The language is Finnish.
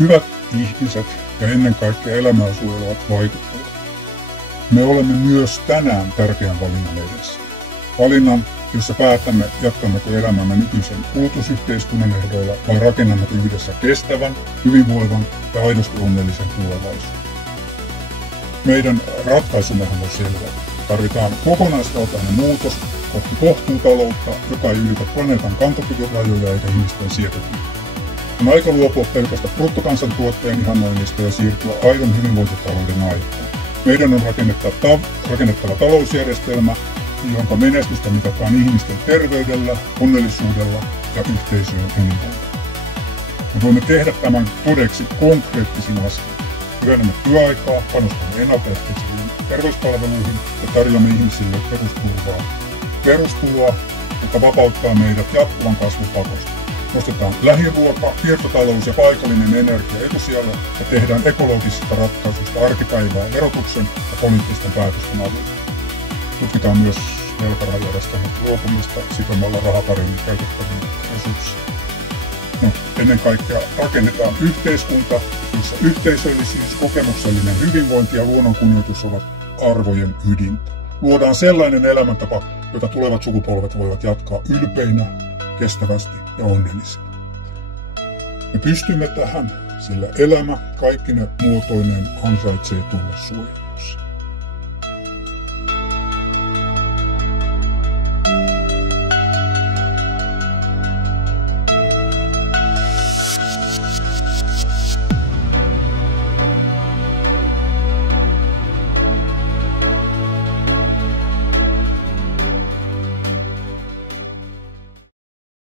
Hyvät ihmiset ja ennen kaikkea elämää suojelevat vaikuttajat. Me olemme myös tänään tärkeän valinnan edessä. Valinnan, jossa päätämme, jatkammeko elämämme nykyisen kulutusyhteiskunnan ehdoilla vai rakennammeko yhdessä kestävän, hyvinvoivan ja aidosti onnellisen tulevaisuuden. Meidän ratkaisummehan on selvä. Tarvitaan kokonaisvaltainen muutos kohti kohtuutaloutta, joka ei ylitä planeetan kantokykyrajoja eikä ihmisten sietokykyä. On aika luopua pelkästä bruttokansantuotteen ihannoinnista ja siirtyä aidon hyvinvointitalouden aikaan. Meidän on rakennettava talousjärjestelmä, jonka menestystä mitataan ihmisten terveydellä, onnellisuudella ja yhteisöjen hyvinvoinnilla. Me voimme tehdä tämän todeksi konkreettisin askelin. Lyhennämme työaikaa, panostamme ennaltaehkäiseviin terveyspalveluihin ja tarjoamme ihmisille perustuloa, joka vapauttaa meidät jatkuvan kasvun pakosta. Nostetaan lähiruoka, kiertotalous ja paikallinen energia etusijalle ja tehdään ekologisista ratkaisuista arkipäivää verotuksen ja poliittisten päätösten avulla. Tutkitaan myös velkarahajärjestelmästä luopumista sitomalla raha paremmin käytettäviin resursseihin. Ennen kaikkea rakennetaan yhteiskunta, jossa yhteisöllisyys, kokemuksellinen hyvinvointi ja luonnonkunnioitus ovat arvojen ydintä. Luodaan sellainen elämäntapa, jota tulevat sukupolvet voivat jatkaa ylpeinä, kestävästi ja onnellisena. Me pystymme tähän, sillä elämä kaikkine muotoineen ansaitsee tulla suojeltua.